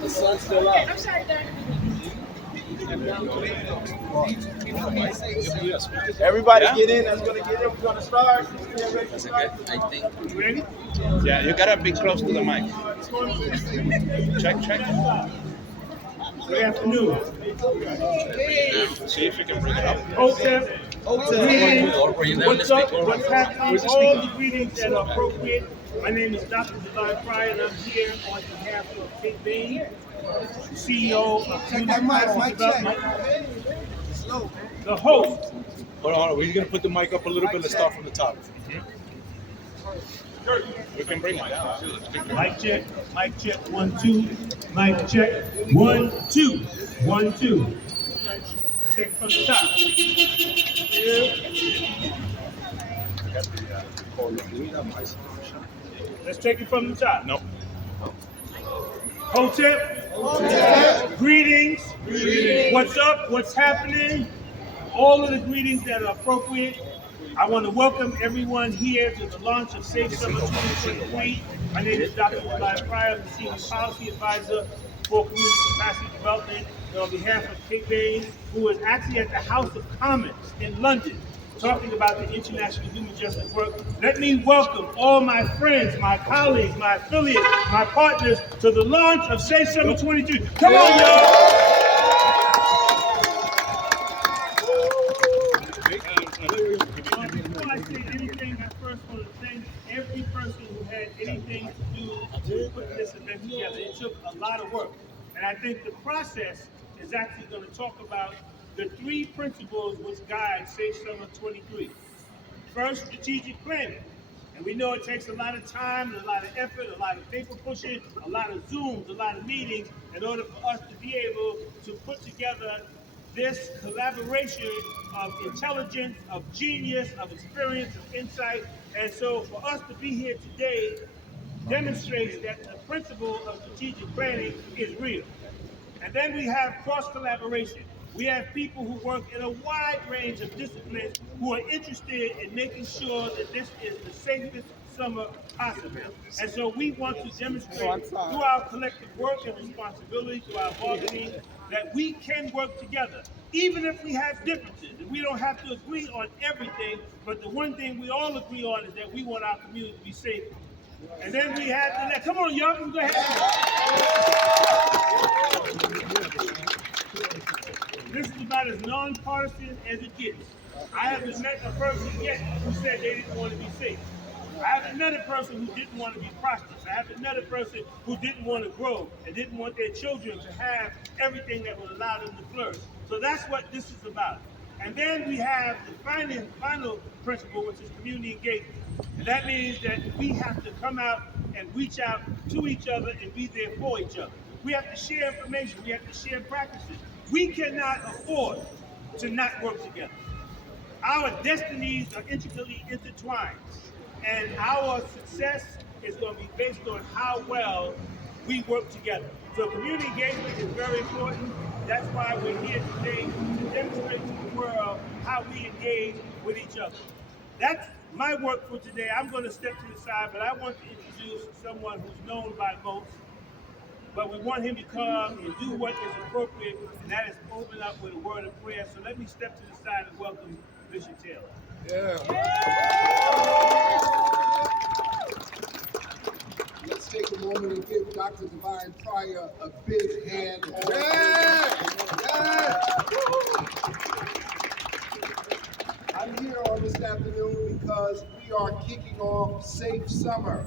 The sun's still out. I'm sorry, Dad. Everybody get in. That's gonna get in. We're gonna start. That's okay, I think. You ready? Yeah, you gotta be close to the mic. Check. Good afternoon. See if you can bring it up. Hotep. Greetings. Were you there What's to up? speak? What's happening? All the greetings that are appropriate. My name is Dr. Divine Pryor, and I'm here on behalf of Kate Bain, CEO of Tweed Courthouse. The host. Hold on, we're gonna put the mic up a little bit. Let's start from the top. We can bring it down. Mic check. Mic check. 1, 2. Mic check. 1, 2. 1, 2. Let's take it from the top. Let's take it from the top. No. Hotep. Greetings. What's up? What's happening? All of the greetings that are appropriate. I want to welcome everyone here to the launch of Safe Summer 2023. My name is Dr. Divine Pryor, I'm the Senior Policy Advisor for Community Capacity Development. And on behalf of Kate Bain, who is actually at the House of Commons in London, talking about the international human justice work, let me welcome all my friends, my colleagues, my affiliates, my partners to the launch of Safe Summer 2023. Come on, y'all! Before I say anything, I first want to thank every person who had anything to do to put this event together. It took a lot of work. And I think the process is actually going to talk about the 3 principles which guide Safe Summer 23. First, strategic planning. And we know it takes a lot of time, a lot of effort, a lot of paper pushing, a lot of Zooms, a lot of meetings in order for us to be able to put together this collaboration of intelligence, of genius, of experience, of insight. And so for us to be here today demonstrates that the principle of strategic planning is real. And then we have cross-collaboration. We have people who work in a wide range of disciplines who are interested in making sure that this is the safest summer possible. And so we want to demonstrate through our collective work and responsibility, through our bargaining, that we can work together, even if we have differences. And we don't have to agree on everything, but the one thing we all agree on is that we want our community to be safe. And then we have the next. Come on, y'all, go ahead. This is about as nonpartisan as it gets. I haven't met a person yet who said they didn't want to be safe. I haven't met a person who didn't want to be prosperous. I haven't met a person who didn't want to grow and didn't want their children to have everything that would allow them to flourish. So that's what this is about. And then we have the final principle, which is community engagement. And that means that we have to come out and reach out to each other and be there for each other. We have to share information. We have to share practices. We cannot afford to not work together. Our destinies are intricately intertwined, and our success is going to be based on how well we work together. So community engagement is very important. That's why we're here today to demonstrate to the world how we engage with each other. That's my work for today. I'm going to step to the side, but I want to introduce someone who's known by most. But we want him to come and do what is appropriate, and that is open up with a word of prayer. So let me step to the side and welcome Bishop Taylor. Let's take a moment and give Dr. Divine Pryor a big hand. I'm here on this afternoon because we are kicking off Safe Summer.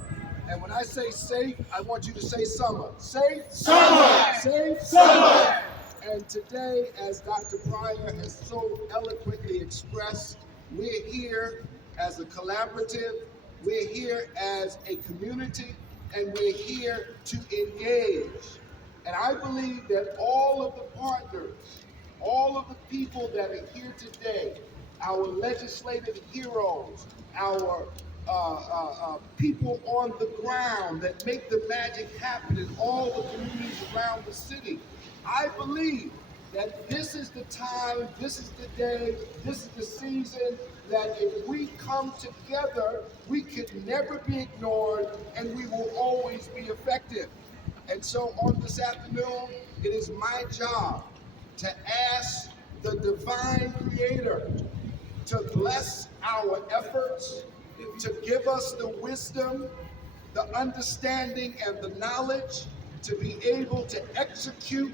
And when I say safe, I want you to say summer. Safe summer! Safe summer! And today, as Dr. Pryor has so eloquently expressed, we're here as a collaborative, we're here as a community, and we're here to engage. And I believe that all of the partners, all of the people that are here today, our legislative heroes, our people on the ground that make the magic happen in all the communities around the city, I believe that this is the time, this is the day, this is the season that if we come together, we could never be ignored and we will always be effective. And so on this afternoon, it is my job to ask the divine creator to bless our efforts, to give us the wisdom, the understanding, and the knowledge to be able to execute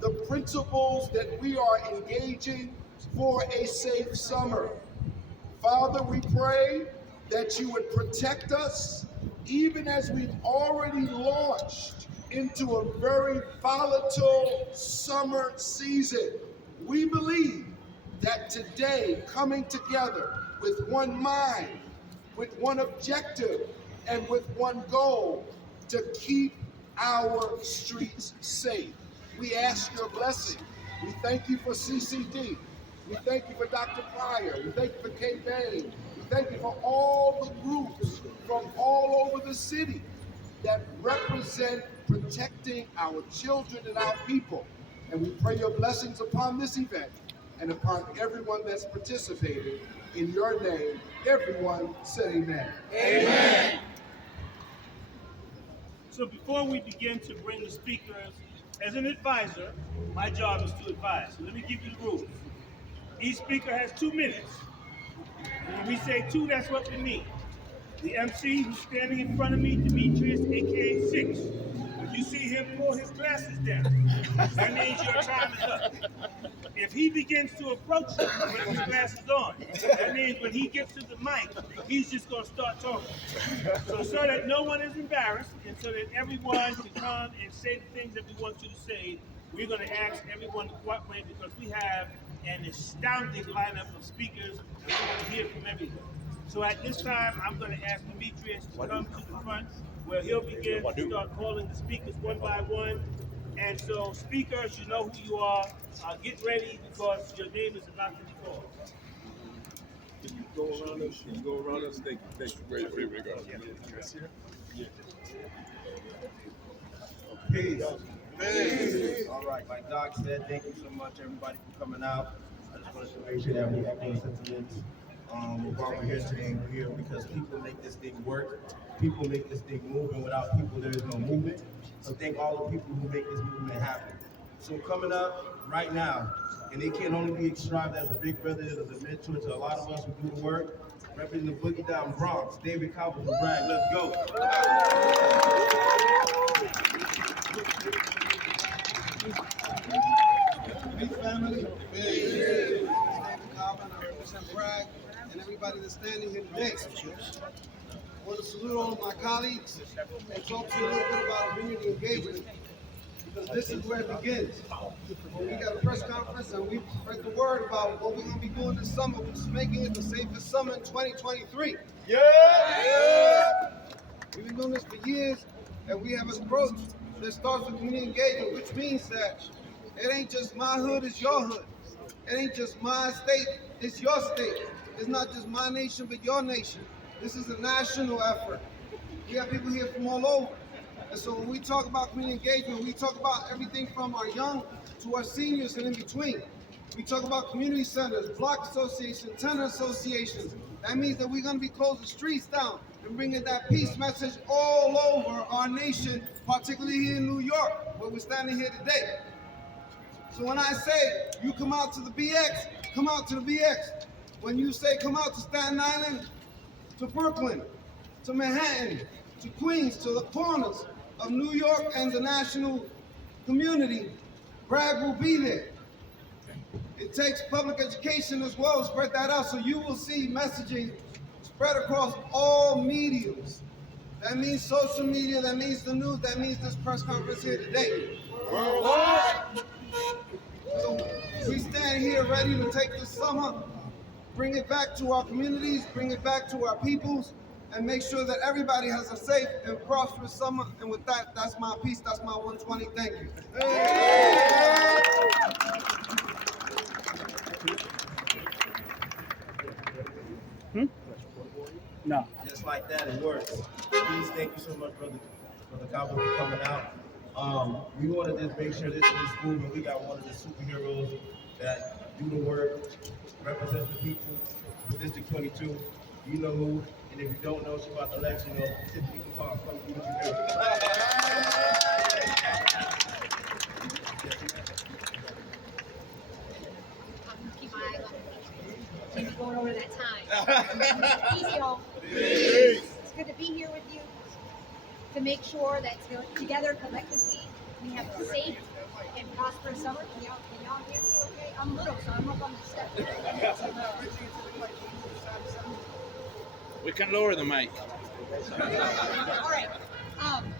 the principles that we are engaging for a safe summer. Father, we pray that you would protect us even as we've already launched into a very volatile summer season. We believe that today, coming together with one mind, with one objective, and with one goal, to keep our streets safe. We ask your blessing. We thank you for CCD. We thank you for Dr. Pryor. We thank you for Kay Bain. We thank you for all the groups from all over the city that represent protecting our children and our people. And we pray your blessings upon this event and upon everyone that's participated. In your name, everyone said amen. Amen. So before we begin to bring the speakers, as an advisor, my job is to advise. So let me give you the rules. Each speaker has 2 minutes. And when we say 2, that's what we mean. The MC who's standing in front of me, Demetrius, aka 6. If you see him pull his glasses down, that means your time is up. If he begins to approach you with his glasses on, that means when he gets to the mic, he's just going to start talking. So that no one is embarrassed, and so that everyone can come and say the things that we want you to say, we're going to ask everyone to cooperate because we have an astounding lineup of speakers, and we want to hear from everyone. So at this time, I'm going to ask Demetrius to come to the front, where he'll begin to start calling the speakers one by one. And so, speakers, you know who you are. Get ready because your name is about to be called. Can you go around us? Can you go around us? Thank you. Thank you. Very good. Peace. Peace. All right, like Doc said, thank you so much, everybody, for coming out. I just wanted to make sure that we echo sentiments. While we're here today, we're here because people make this thing work. People make this thing move, and without people, there is no movement. So thank all the people who make this movement happen. So coming up right now, and it can only be described as a big brother, as a mentor to a lot of us who do the work, representing the Boogie Down Bronx, David Cowper from Bragg. Let's go. Peace, family. Peace. This is David Cobb, I represent Bragg, and everybody that's standing here today. I want to salute all of my colleagues and talk to you a little bit about community engagement, because this is where it begins. When we got a press conference and we spread the word about what we're going to be doing this summer, which is making it the safest summer in 2023. Yeah! We've been doing this for years, and we have an approach that starts with community engagement, which means that it ain't just my hood, it's your hood. It ain't just my state, it's your state. It's not just my nation, but your nation. This is a national effort. We have people here from all over. And so when we talk about community engagement, we talk about everything from our young to our seniors and in between. We talk about community centers, block associations, tenant associations. That means that we're going to be closing streets down and bringing that peace message all over our nation, particularly here in New York, where we're standing here today. So when I say you come out to the BX, come out to the BX. When you say come out to Staten Island, to Brooklyn, to Manhattan, to Queens, to the corners of New York and the national community, Bragg will be there. It takes public education as well to spread that out, so you will see messaging spread across all mediums. That means social media, that means the news, that means this press conference here today. So we stand here ready to take this summer, bring it back to our communities, bring it back to our peoples, and make sure that everybody has a safe and prosperous summer. And with that, that's my piece, that's my 120. Thank you. No. Just like that, it works. Please, thank you so much, Brother Cowper, for coming out. We want to just make sure this is moving. We got one of the superheroes that do the work, represents the people for District 22. You know who, and if you don't know, she's about to let you know. Tiffany Park, come do what you do. Easy, y'all. It's good to be here with you to make sure that together, collectively, we have a safe and prosperous summer. Can y'all hear me okay? I'm little, so I'm up on the step. We can lower the mic. All right.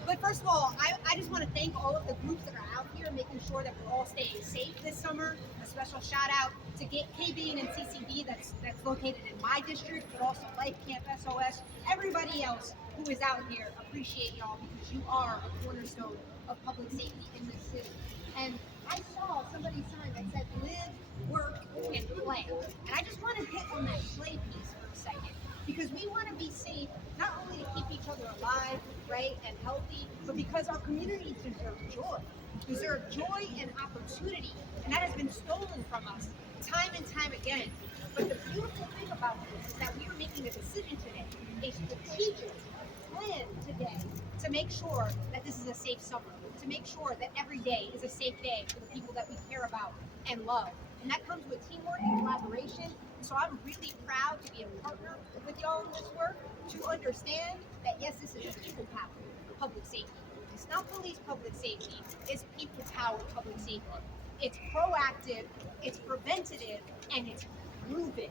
But first of all, I just want to thank all of the groups that are out here making sure that we're all staying safe this summer. A special shout out to KB and CCD that's located in my district, but also Life Camp SOS. Everybody else who is out here, appreciate y'all because you are a cornerstone of public safety in this city. And I saw somebody's sign that said live, work, and play. And I just want to hit on that play piece for a second. Because we want to be safe, not only to keep each other alive, right, and healthy, but because our communities deserve joy and opportunity, and that has been stolen from us time and time again. But the beautiful thing about this is that we are making a decision today, a strategic plan today, to make sure that this is a safe summer, to make sure that every day is a safe day for the people that we care about and love. And that comes with teamwork and collaboration. So I'm really proud to be a partner with y'all in this work, to understand that yes, this is people power public safety. It's not police public safety, it's people power public safety. It's proactive, it's preventative, and it's proven,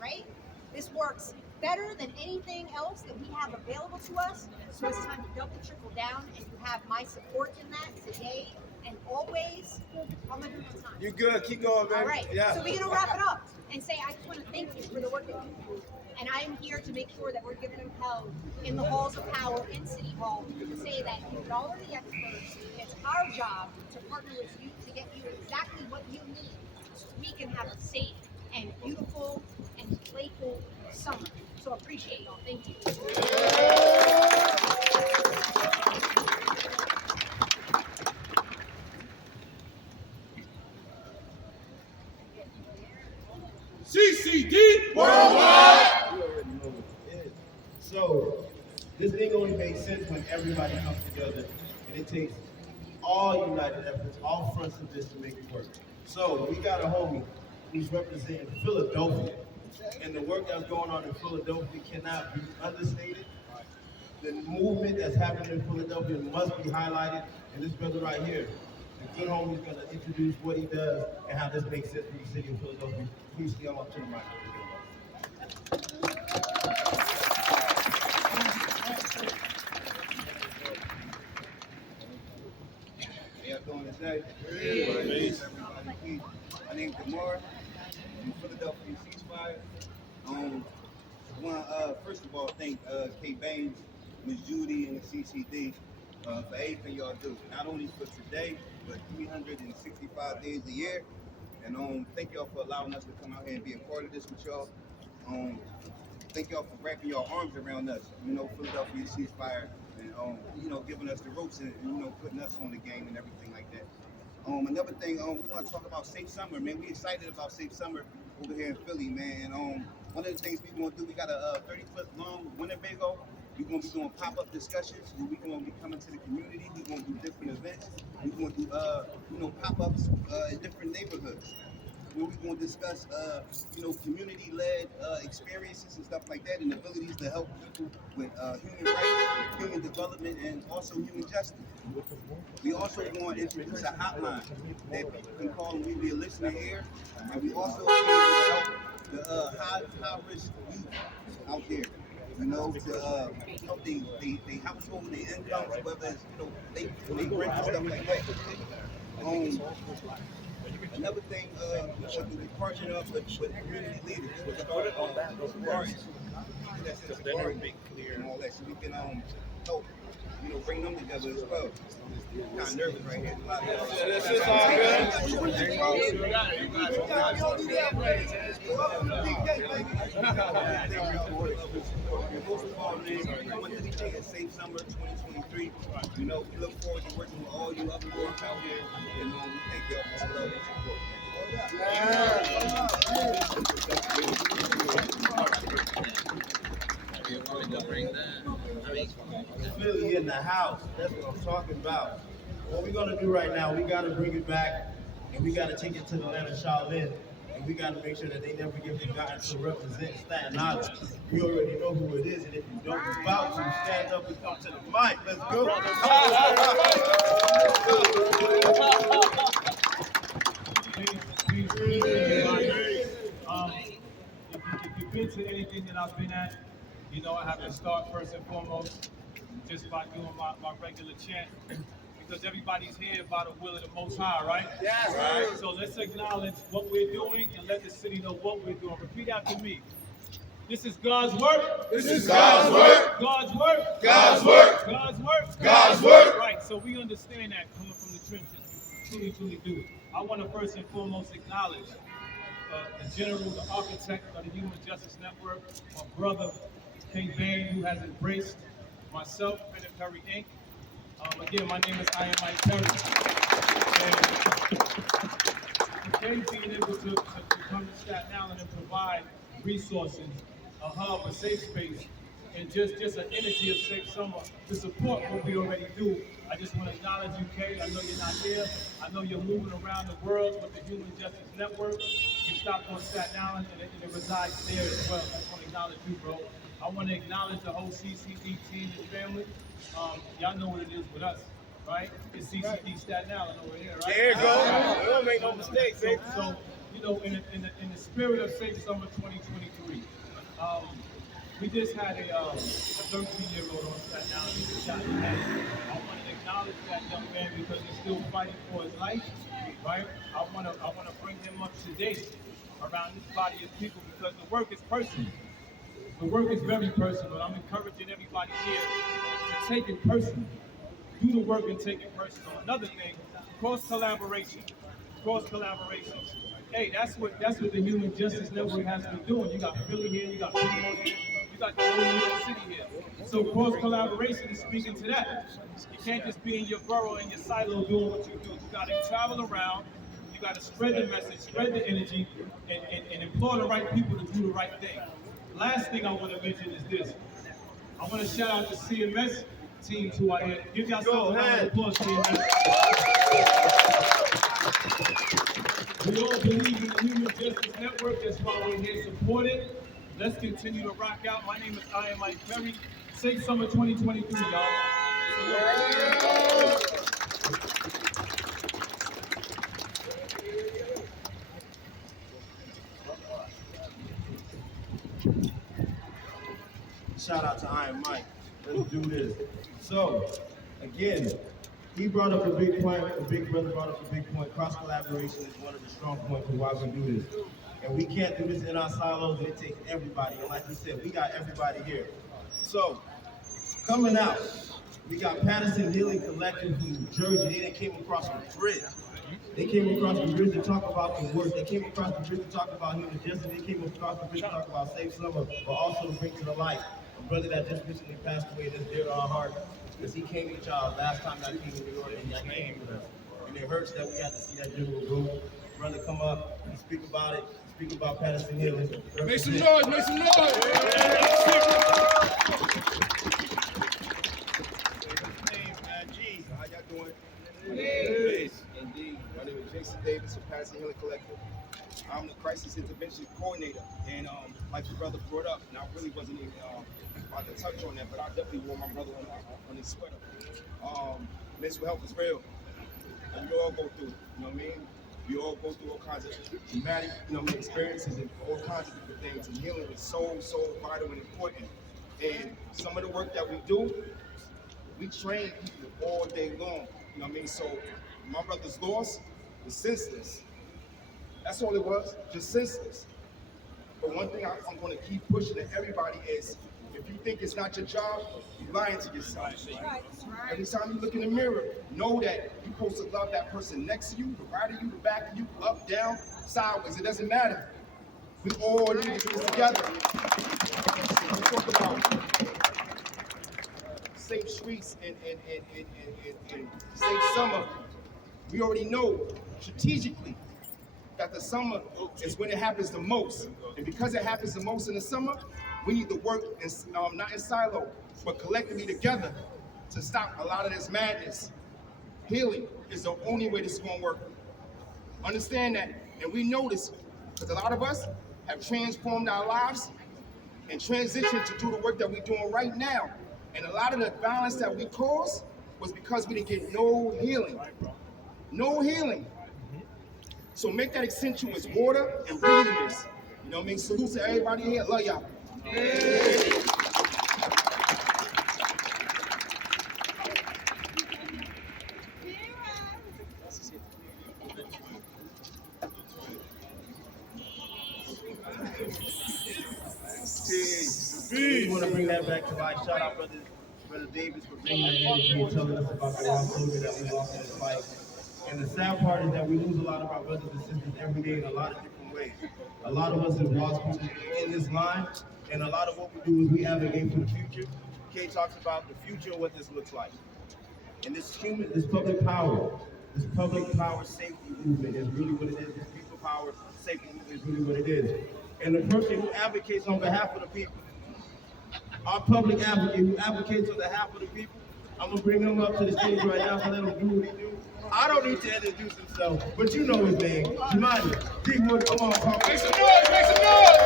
right? This works better than anything else that we have available to us. So it's time to double trickle down, and you have my support in that today and always. I'm gonna do my time. You good? Keep going, man. All right. Yeah. So we're gonna wrap it up and say I just want to thank you for the work that you do, and I am here to make sure that we're giving them hell in the halls of power in City Hall to say that you all are the experts. It's our job to partner with you to get you exactly what you need, so we can have a safe and beautiful and playful summer. So appreciate y'all. Thank you. CCD Worldwide! You already know what it is. So, this thing only makes sense when everybody comes together, and it takes all united efforts, all fronts of this to make it work. So, we got a homie who's representing Philadelphia, and the work that's going on in Philadelphia cannot be understated. The movement that's happening in Philadelphia must be highlighted, and this brother right here, the good homie, is going to introduce what he does and how this makes sense for the city of Philadelphia. Please come up to the mic. How y'all doing today? My name's Demar. I'm from Philadelphia Ceasefire. First of all, thank K. Baines, Ms. Judy, and the CCD for everything y'all do. Not only for today, but 365 days a year. And thank y'all for allowing us to come out here and be a part of this with y'all. Thank y'all for wrapping your arms around us. Philadelphia Ceasefire, and giving us the ropes and putting us on the game and everything like that. Another thing, we want to talk about Safe Summer, man. We excited about Safe Summer over here in Philly, man. And one of the things we're gonna do, we got a 30-foot long Winnebago. We're gonna be doing pop-up discussions. We're gonna be coming to the community. We're gonna do different events. We're gonna do pop-ups in different neighborhoods, where we're gonna discuss community-led experiences and stuff like that, and abilities to help people with human rights, human development, and also human justice. We also want to introduce a hotline that people can call and we be a listening ear. And we also want to help the high-risk youth out there, to help the household, the incomes, whether it's, they rent and stuff like that. Another thing, we partner up with community leaders, with artists, and all that, so we can help, bring them together as well. I'm kind of nervous right here. A lot of y'all. This is all good. Most of all, man, I want to say a safe summer 2023. We look forward to working with all you other boys out here, and we thank y'all for the love and support. Philly in the house. That's what I'm talking about. What we're gonna do right now, we gotta bring it back, and we gotta take it to the land of Shaolin. and we got to make sure that they never get forgotten to represent Staten Island. You already know who it is, and if you don't, we're about to stand up and come to the mic. Let's go. If you've been to anything that I've been at, you know I have to start first and foremost just by doing my regular chant. Because everybody's here by the will of the Most High, right? Yes. Right. So let's acknowledge what we're doing and let the city know what we're doing. Repeat after me. This is God's work. This is God's work. God's work. God's work. God's work. God's work. Right. So we understand that coming from the trenches. We truly do it. I want to first and foremost acknowledge the general, the architect of the Human Justice Network, my brother, K. Bain, who has embraced myself, Pen and Perry Inc. Again, my name is I Am Mike Perry. And being able to come to Staten Island and provide resources, a hub, a safe space, and just an energy of safe summer to support what we already do. I just want to acknowledge you, Kay. I know you're not here. I know you're moving around the world with the Human Justice Network. You stopped on Staten Island and it resides there as well. I just want to acknowledge you, bro. I want to acknowledge the whole CCD team and family. Y'all know what it is with us, right? It's CCD Staten Island over here, right? There you go. We don't make no mistakes, baby. So, you know, in the spirit of Safe Summer 2023, we just had a 13-year-old on Staten Island who was shot in the head. I want to acknowledge that young man because he's still fighting for his life, right? I want to bring him up to date around this body of people because the work is personal. The work is very personal. I'm encouraging everybody here to take it personal. Do the work and take it personal. Another thing, cross collaboration. Hey, that's what the Human Justice Network has been doing. You got Philly here, you got Baltimore here, you got the whole New York City here. So cross collaboration is speaking to that. You can't just be in your borough and your silo doing what you do. You got to travel around. You got to spread the message, spread the energy, and implore the right people to do the right thing. Last thing I want to mention is this. I want to shout out the CMS teams who are here. Give yourself a round of applause, CMS. We all believe in the Human Justice Network. That's why we're here supporting. Let's continue to rock out. My name is I Am Mike Perry. Safe Summer 2023, y'all. Shout out to Iron Mike. Let's do this. So, again, he brought up a big point. The big brother brought up a big point. Cross collaboration is one of the strong points of why we do this. And we can't do this in our silos, and it takes everybody. And like we said, we got everybody here. So, coming out, we got Patterson Healing Collective from New Jersey. They came across the bridge. They came across the bridge to talk about the work. They came across the bridge to talk about human justice. They came across the bridge to talk about safe summer, but also to bring to the light a brother that just recently passed away that's dear to our heart, because he came with y'all last time I came to New York and y'all came with us. And it hurts that we got to see that general go. Brother come up and speak about it, speak about Patterson Healing. Make some noise, make some noise. G, how y'all doing? Indeed. My name is Jason Davis of Patterson Healing Collective. I'm the Crisis Intervention Coordinator, and like your brother brought up, and I really wasn't even about to touch on that, but I definitely wore my brother on his sweater. Mental health is real, and we all go through it, you know what I mean? We all go through all kinds of traumatic, experiences and all kinds of different things, and healing is so vital and important. And some of the work that we do, we train people all day long, you know what I mean? So my brother's loss was senseless. That's all it was, just senseless. But one thing I'm going to keep pushing to everybody is, if you think it's not your job, you're lying to yourself. Every time you look in the mirror, know that you're supposed to love that person next to you, the right of you, the back of you, up, down, sideways. It doesn't matter. We all need to do this together. We talk about safe streets and safe summer. We already know strategically that the summer is when it happens the most. And because it happens the most in the summer, we need to work not in silo, but collectively together to stop a lot of this madness. Healing is the only way this is going to work. Understand that, and we know this Because a lot of us have transformed our lives and transitioned to do the work that we're doing right now. And a lot of the violence that we caused was because we didn't get no healing. No healing. So make that accentuate water and breathing this. You know what I mean? Salute to everybody here. Love y'all. We want to bring that back to life. Shout out Brother Davis for bringing that energy and telling us about the lost soldier that we lost in this fight. And the sad part is that we lose a lot of our brothers and sisters every day in a lot of different ways. A lot of us have lost people in this line, and a lot of what we do is we advocate for the future. Kay talks about the future and what this looks like. And this public power safety movement is really what it is. This people power safety movement is really what it is. And the person who advocates on behalf of the people, our public advocate who advocates on behalf of the people, I'm gonna bring him up to the stage right now and let him do what he do. I don't need to introduce himself, but you know his name. Jumanji. D-Wood, come on, Pop. Make some noise, make some noise!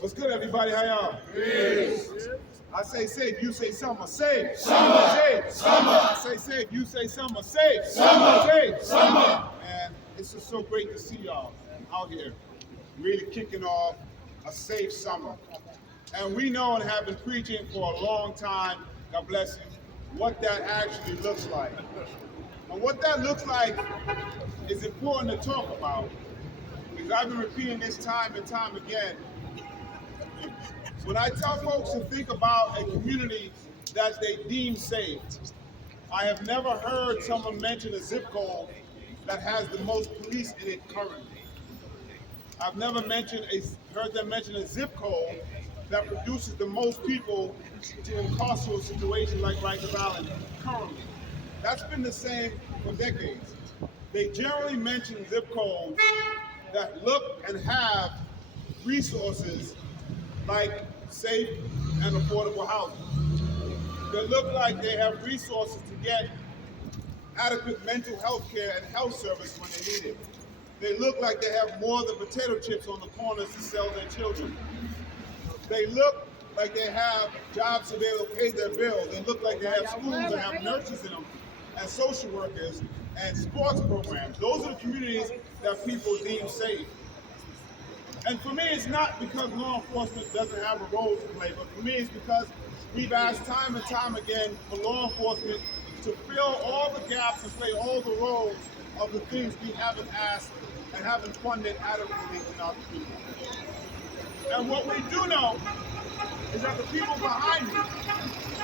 What's good, everybody? How y'all? Yes. I say safe, you say summer. Safe. Summer. Safe. Summer. I say safe, you say summer. Safe. Summer. Safe. Summer. And it's just so great to see y'all out here really kicking off a safe summer. And we know and have been preaching for a long time, God bless you, what that actually looks like. And what that looks like is important to talk about, because I've been repeating this time and time again. When I tell folks to think about a community that they deem safe, I have never heard someone mention a zip code that has the most police in it currently. I've never heard them mention a zip code that produces the most people to incarceral situations like Rikers Island currently. That's been the same for decades. They generally mention zip codes that look and have resources like safe and affordable housing. They look like they have resources to get adequate mental health care and health service when they need it. They look like they have more than potato chips on the corners to sell their children. They look like they have jobs to be able to pay their bills. They look like they have schools that have nurses in them and social workers and sports programs. Those are the communities that people deem safe. And for me, it's not because law enforcement doesn't have a role to play, but for me, it's because we've asked time and time again for law enforcement to fill all the gaps and play all the roles of the things we haven't asked and haven't funded adequately in our community. And what we do know is that the people behind me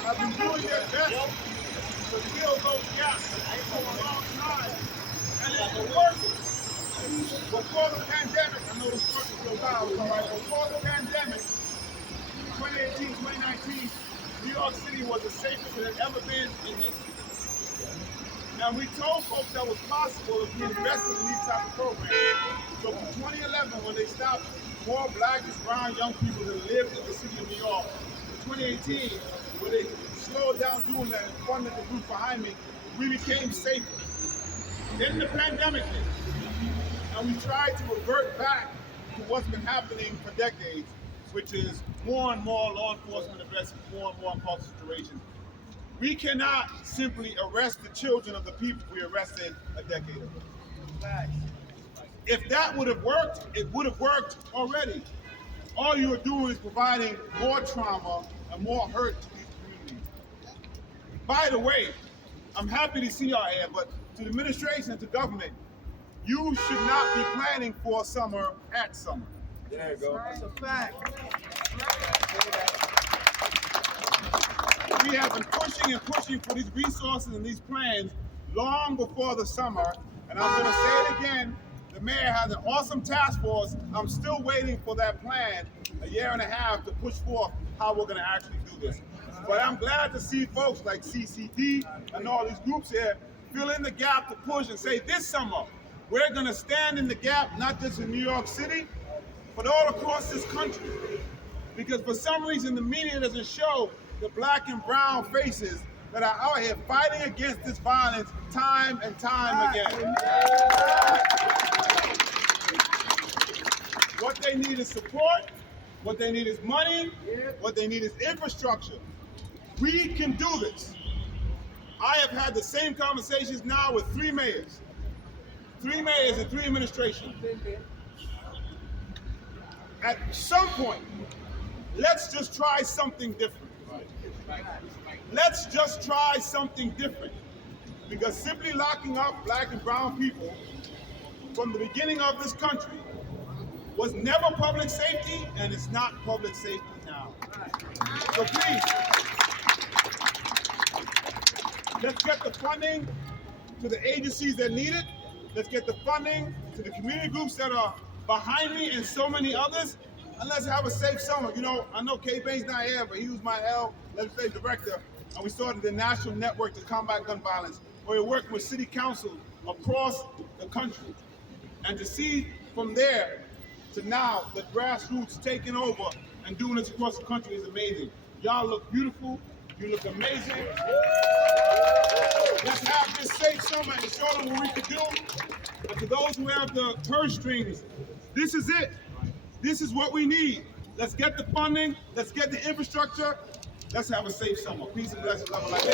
have been doing their best to fill those gaps for a long time. And it's been working. Before the pandemic, I know this work is so loud, all right, before the pandemic, 2018, 2019, New York City was the safest it had ever been in history. Now, we told folks that was possible if we invested in these type of programs. So from 2011, when they stopped more black and brown young people that lived in the city of New York, in 2018, when they slowed down doing that and funded the group behind me, we became safer. Then the pandemic hit. And we tried to revert back to what's been happening for decades, which is more and more law enforcement addressing more and more incarceration situations. We cannot simply arrest the children of the people we arrested a decade ago. If that would have worked, it would have worked already. All you are doing is providing more trauma and more hurt to these communities. By the way, I'm happy to see y'all here, but to the administration and to government, you should not be planning for summer at summer. There you go. That's a fact. We have been pushing and pushing for these resources and these plans long before the summer. And I'm going to say it again. The mayor has an awesome task force. I'm still waiting for that plan, a year and a half, to push forth how we're going to actually do this. But I'm glad to see folks like CCD and all these groups here fill in the gap to push and say this summer, we're going to stand in the gap, not just in New York City, but all across this country. Because for some reason, the media doesn't show the black and brown faces that are out here fighting against this violence time and time again. What they need is support, what they need is money, what they need is infrastructure. We can do this. I have had the same conversations now with 3 mayors and 3 administrations. At some point, let's just try something different. Let's just try something different. Because simply locking up black and brown people from the beginning of this country was never public safety, and it's not public safety now. So please, let's get the funding to the agencies that need it. Let's get the funding to the community groups that are behind me and so many others. And let's have a safe summer. You know, I know Kay Bain's not here, but he was my legislative director, and we started the National Network to Combat Gun Violence, where we're working with city councils across the country. And to see from there to now the grassroots taking over and doing this across the country is amazing. Y'all look beautiful. You look amazing. Let's have this safe summer and show them what we can do. And to those who have the purse strings, this is it. This is what we need. Let's get the funding. Let's get the infrastructure. Let's have a safe summer. Peace and blessings. Love like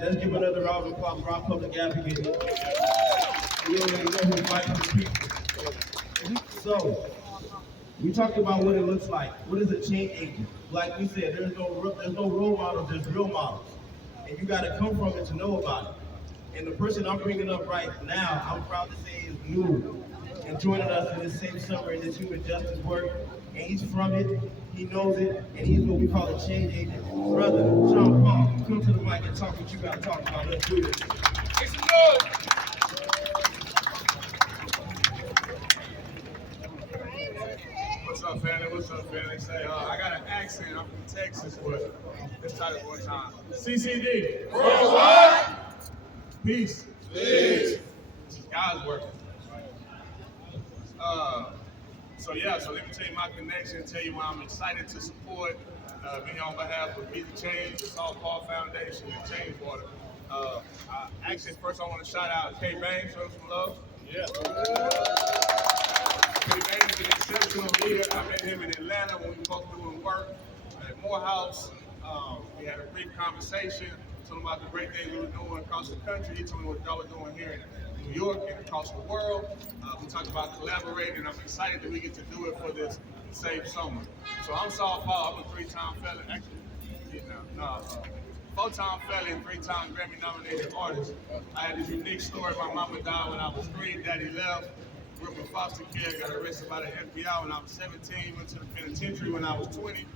Let's give another round of applause for our public advocate. We already know who's fighting for people. So, we talked about what it looks like. What is a change agent? Like we said, there's no role models, there's real models. And you gotta come from it to know about it. And the person I'm bringing up right now, I'm proud to say is new and joining us in this same summer in this human justice work. And he's from it, he knows it, and he's what we call a change agent. Brother, Sean Paul, come to the mic and talk what you gotta talk about. Let's do this. Make some noise. What's up, family? What's up, family? Say, I got an accent. I'm from Texas, but let's try this one time. CCD. Worldwide. Peace. Peace. This is God's work. So let me tell you my connection, tell you why I'm excited to support me on behalf of Be the Change, the Salt Paul Foundation, and Change Water. Actually, first I want to shout out Kay Bain, show some love. Yeah. Kay Bain is an exceptional leader. I met him in Atlanta when we were both doing work at Morehouse. We had a brief conversation, told him about the great things we were doing across the country. He told me what y'all were doing here in New York and across the world. We talked about collaborating. I'm excited that we get to do it for this safe summer. So I'm Saul Paul. I'm a 3-time felon. Actually, 4-time felon, 3-time Grammy-nominated artist. I had this unique story. My mama died when I was 3. Daddy left. Grew up in foster care. Got arrested by the FBI when I was 17. Went to the penitentiary when I was 20.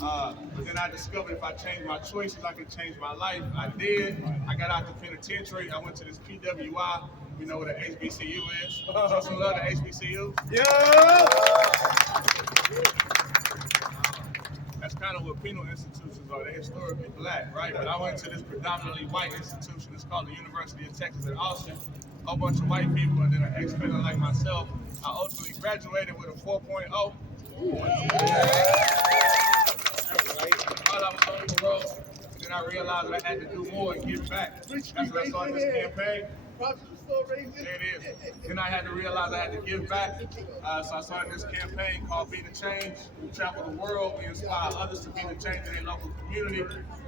But then I discovered if I changed my choices, I could change my life. I did. I got out the penitentiary. I went to this PWI. You know what an HBCU is? Show some love to HBCU. Yeah. That's kind of what penal institutions are. They're historically black, right? But I went to this predominantly white institution. It's called the University of Texas at Austin. A whole bunch of white people and then an ex-felon like myself. I ultimately graduated with a 4.0. While I was on the road, then I realized that I had to do more and give back. That's when I started this campaign. There it is. Then I had to realize I had to give back. So I started this campaign called Be the Change. We travel the world. We inspire others to be the change in their local community.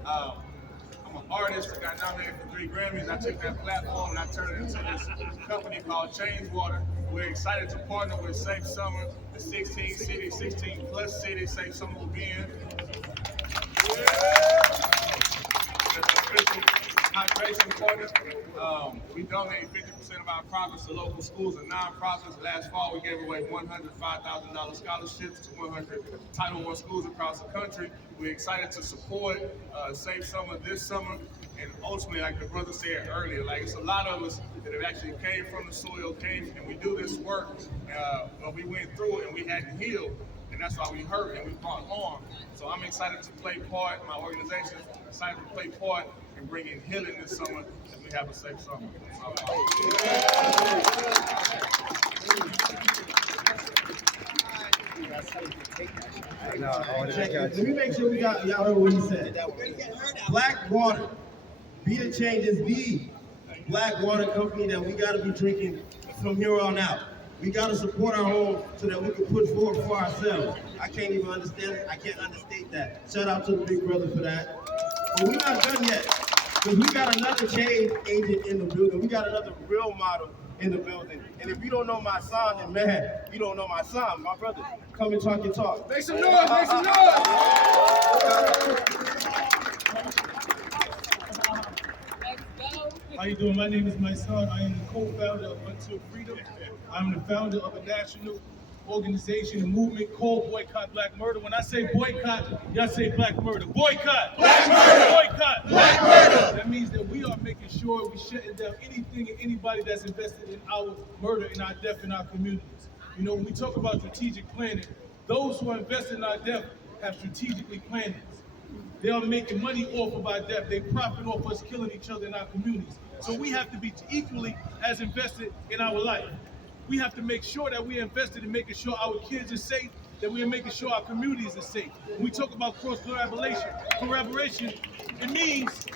I'm an artist. I got nominated for 3 Grammys. I took that platform and I turned it into this company called Change Water. We're excited to partner with Safe Summer, the 16 cities, 16 plus cities Safe Summer will be in. Hydration partner. We donate 50% of our profits to local schools and nonprofits. Last fall, we gave away $105,000 scholarships to 100 Title I schools across the country. We're excited to support Safe Summer this summer. And ultimately, like the brother said earlier, like it's a lot of us that have actually came from the soil, and we do this work, but we went through it and we hadn't healed. And that's why we hurt and we brought harm. So I'm excited to play part, my organization is excited to play part in bringing healing this summer as we have a safe summer. Let me make sure y'all heard what he said. Black water. Be the changes, be Black water company that we got to be drinking from here on out. We got to support our home so that we can push forward for ourselves. I can't even understand it. I can't understate that. Shout out to the big brother for that. But we're not done yet, because we got another change agent in the building. We got another real model in the building. And if you don't know my son, then man, you don't know my son. My brother, come and talk your talk. Make some noise, make some noise. How you doing? My name is Myson. I am the co-founder of Until Freedom. I'm the founder of a national organization, a movement called Boycott Black Murder. When I say boycott, y'all say black murder. Boycott! Black murder! Boycott! Black murder! That means that we are making sure we shutting down anything and anybody that's invested in our murder, in our death, in our communities. You know, when we talk about strategic planning, those who are invested in our death have strategically planned this. They are making money off of our death. They profit off us killing each other in our communities. So we have to be equally as invested in our life. We have to make sure that we're invested in making sure our kids are safe, that we are making sure our communities are safe. When we talk about collaboration, it means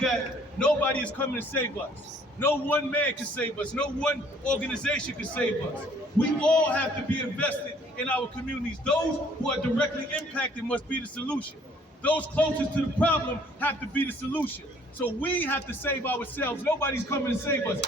that nobody is coming to save us. No one man can save us. No one organization can save us. We all have to be invested in our communities. Those who are directly impacted must be the solution. Those closest to the problem have to be the solution. So we have to save ourselves. Nobody's coming to save us.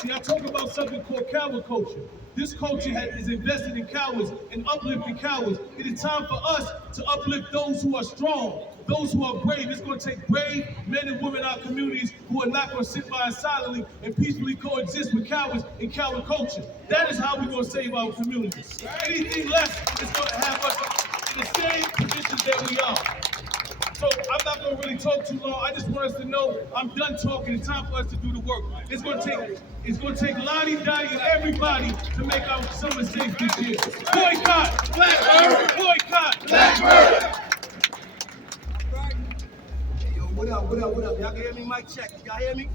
See, I talk about something called coward culture. This culture is invested in cowards and uplifting cowards. It is time for us to uplift those who are strong, those who are brave. It's going to take brave men and women in our communities who are not going to sit by silently and peacefully coexist with cowards and coward culture. That is how we're going to save our communities. Anything less is going to have us in the same positions that we are. So I'm not going to really talk too long. I just want us to know I'm done talking. It's time for us to do the work. It's going to take Lottie, Dottie, and everybody to make our summer safe this year. Boycott Black Murder! Boycott Black Murder! Yo, what up? Y'all can hear me? Mic check. Y'all hear me?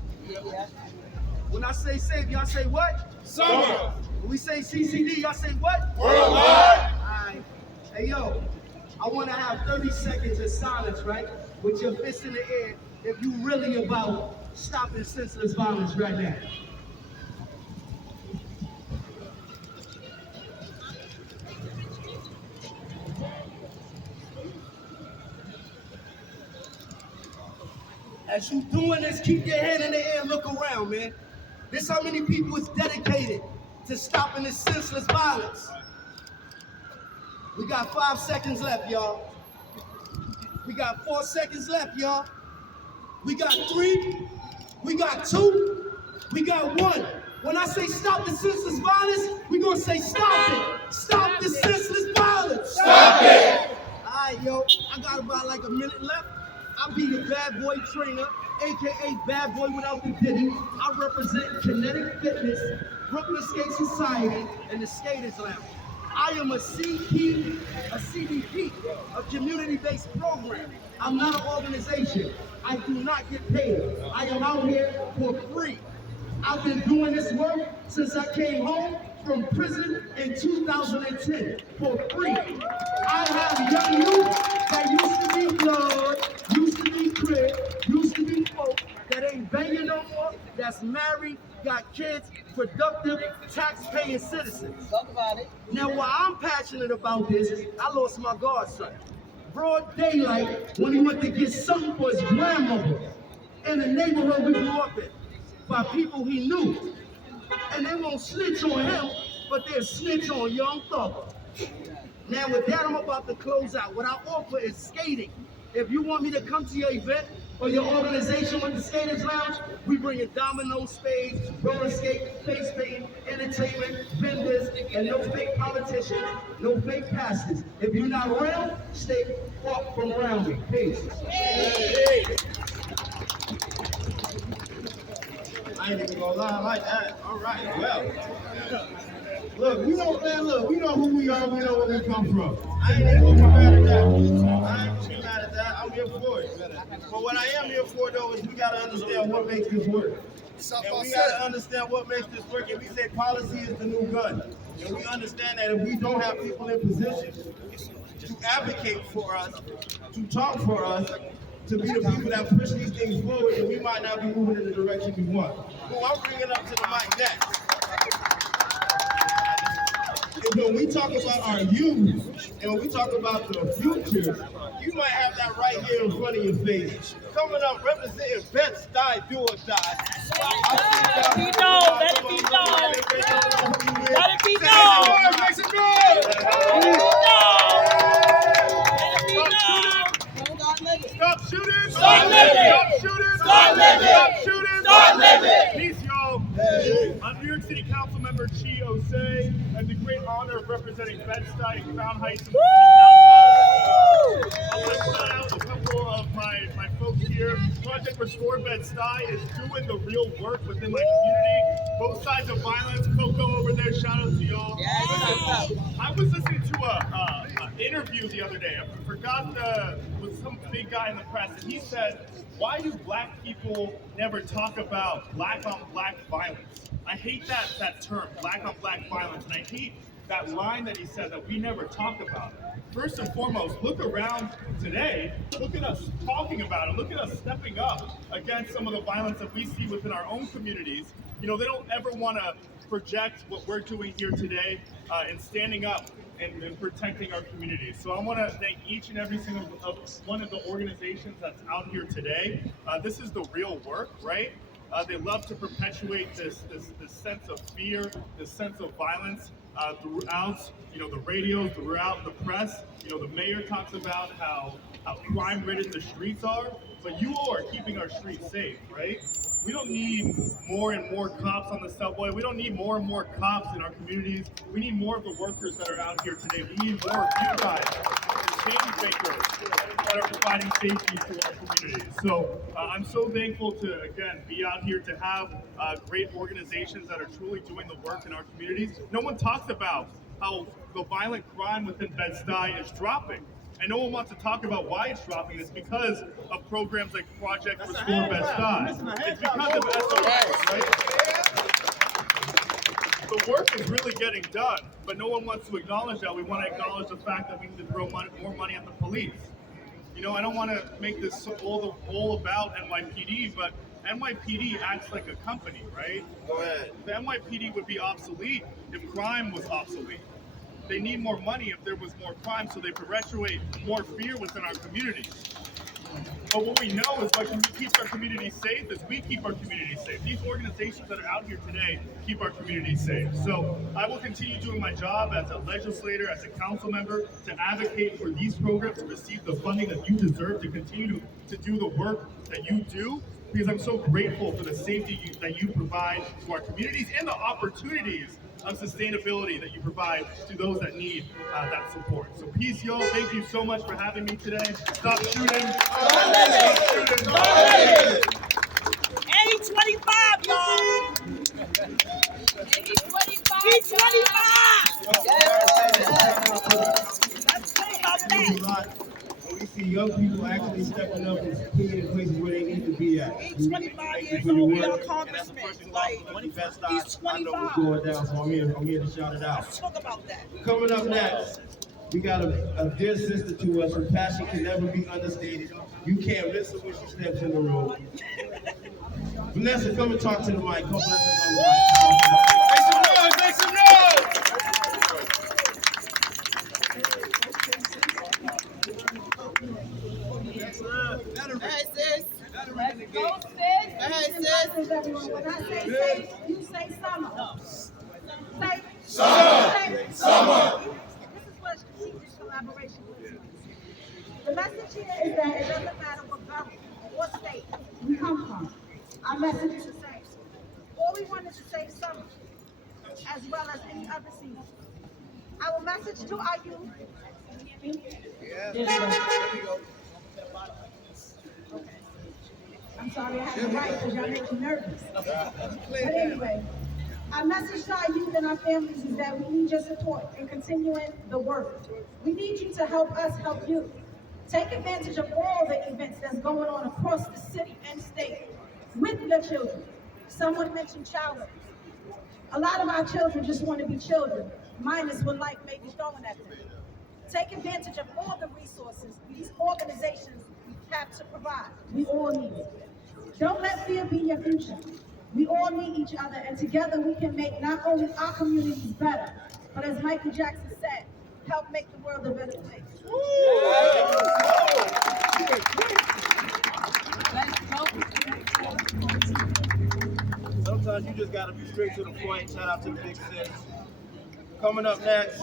When I say safe, y'all say what? Summer. When we say CCD, y'all say what? Worldwide. Alright. Hey, yo, I want to have 30 seconds of silence, right? With your fists in the air, if you really about stopping senseless violence right now. As you doing this, keep your head in the air and look around, man. This how many people is dedicated to stopping this senseless violence. We got 5 seconds left, y'all. We got 4 seconds left, y'all. We got 3, we got 2, we got 1. When I say stop the senseless violence, we're gonna say stop it. Stop the senseless violence. Stop it. All right, yo, I got about like a minute left. I'll be the bad boy trainer, AKA bad boy without the ditty. I represent Kinetic Fitness, Brooklyn Skate Society, and the Skaters Lounge. I am a CDP, a community-based program. I'm not an organization. I do not get paid. I am out here for free. I've been doing this work since I came home from prison in 2010 for free. I have young youth that used to be blood, used to be crib, used to be folk that ain't banging no more, that's married, got kids, productive, tax-paying citizens. Talk about it. Now, why I'm passionate about this is I lost my godson. Broad daylight when he went to get something for his grandmother in the neighborhood we grew up in by people he knew. And they won't snitch on him, but they'll snitch on young Thugger. Now with that, I'm about to close out. What I offer is skating. If you want me to come to your event or your organization with the Skaters Lounge, we bring in dominoes, spades, roller skate, face paint, entertainment, vendors, and no fake politicians, no fake pastors. If you're not around, stay far from around me. Peace. Hey. I ain't even gonna lie, I like that. All right, well. Look, we know, man, look, we know who we are, we know where we come from. I ain't even gonna be mad at that. I ain't gonna be mad at that. I'm here for it. But what I am here for, though, is we gotta understand what makes this work. And we gotta understand what makes this work. And we say policy is the new gun. And we understand that if we don't have people in position to advocate for us, to talk for us, to be the people that push these things forward, then we might not be moving in the direction we want. Who I'm bringing up to the mic next. When we talk about our youth and when we talk about the future, you might have that right here in front of your face. Coming up, representing Bed-Stuy, do or die. Let it be known. Let it be known. Let it be known. Make some noise. Let it be known. Let it be known. Stop shooting! Stop living! Stop shooting! Stop living! Stop shooting! Stop living! Peace, y'all. I'm New York City Council Member Chi Osei. I have the great honor of representing Bed-Stuy and Crown Heights in the City Council. I want to shout out a couple of my folks here. Project Restore Bed-Stuy is doing the real work within my community. Both sides of violence. Coco over there, shout out to y'all. I was listening to an interview the other day. I forgot with some big guy in the press, and he said, "Why do black people never talk about black on black violence?" I hate that term, black on black violence, and I hate that line that he said that we never talk about it. First and foremost, look around today, look at us talking about it, look at us stepping up against some of the violence that we see within our own communities. You know, they don't ever want to project what we're doing here today and standing up and protecting our communities. So I want to thank each and every single one of the organizations that's out here today. This is the real work, right? They love to perpetuate this sense of fear, this sense of violence throughout, the radios, throughout the press. The mayor talks about how crime-ridden the streets are, but you all are keeping our streets safe, right? We don't need more and more cops on the subway. We don't need more and more cops in our communities. We need more of the workers that are out here today. We need more of you guys, the change makers that are providing safety to our communities. So I'm so thankful to, again, be out here to have great organizations that are truly doing the work in our communities. No one talks about how the violent crime within Bed-Stuy is dropping. And no one wants to talk about why it's dropping. It's because of programs like Project Restore Bed-Stuy. It's because of SOS, right? The work is really getting done, but no one wants to acknowledge that. We want to acknowledge the fact that we need to throw more money at the police. I don't want to make this all about NYPD, but NYPD acts like a company, right? Go ahead. The NYPD would be obsolete if crime was obsolete. They need more money if there was more crime, so they perpetuate more fear within our communities. But what we know is what keeps our communities safe is we keep our communities safe. These organizations that are out here today keep our communities safe. So I will continue doing my job as a legislator, as a council member, to advocate for these programs to receive the funding that you deserve to continue to do the work that you do, because I'm so grateful for the safety that you provide to our communities and the opportunities of sustainability that you provide to those that need that support. So peace, y'all. Thank you so much for having me today. Stop shooting. Stop shooting. Stop shooting. 25, y'all. 25. Let's talk about that. We see young people actually stepping up and being in places where they need to be at. He's 25 years old, we are congressmen. Like, he's 25. I know what's going down, so I'm here to shout it out. Let's talk about that. Coming up next, we got a dear sister to us. Her passion can never be understated. You can't miss her when she steps in the room. Vanessa, come and talk to the mic. Come bless us on the mic. Make some noise. Make some noise. Hey, sis. Go, sis. Hey, sis. Everyone, when I say safe, you say summer. Safe. Summer. Summer. This is what strategic collaboration looks like. The message here is that it doesn't matter what borough or state we come from. Our message is the same. All we want is to save summer, as well as any other season. Our message to our youth. I'm sorry I had to write because y'all make me nervous. But anyway, our message to our youth and our families is that we need your support in continuing the work. We need you to help us help you. Take advantage of all the events that's going on across the city and state with your children. Someone mentioned child abuse. A lot of our children just want to be children, minus what life may be throwing at them. Take advantage of all the resources these organizations have to provide. We all need it. Don't let fear be your future. We all need each other, and together we can make not only our communities better, but as Michael Jackson said, help make the world a better place. Sometimes you just gotta be straight to the point. Shout out to the big sis. Coming up next,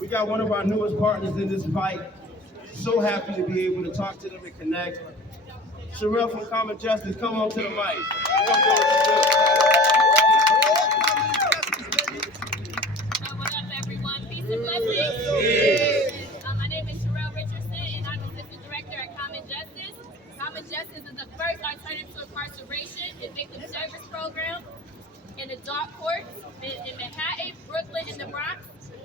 we got one of our newest partners in this fight. So happy to be able to talk to them and connect. Sherelle from Common Justice, come on to the mic. What up, everyone? Peace and blessings. My name is Sherelle Richardson, and I'm Assistant Director at Common Justice. Common Justice is the first alternative to incarceration and victim service program in adult courts in Manhattan, Brooklyn, and the Bronx.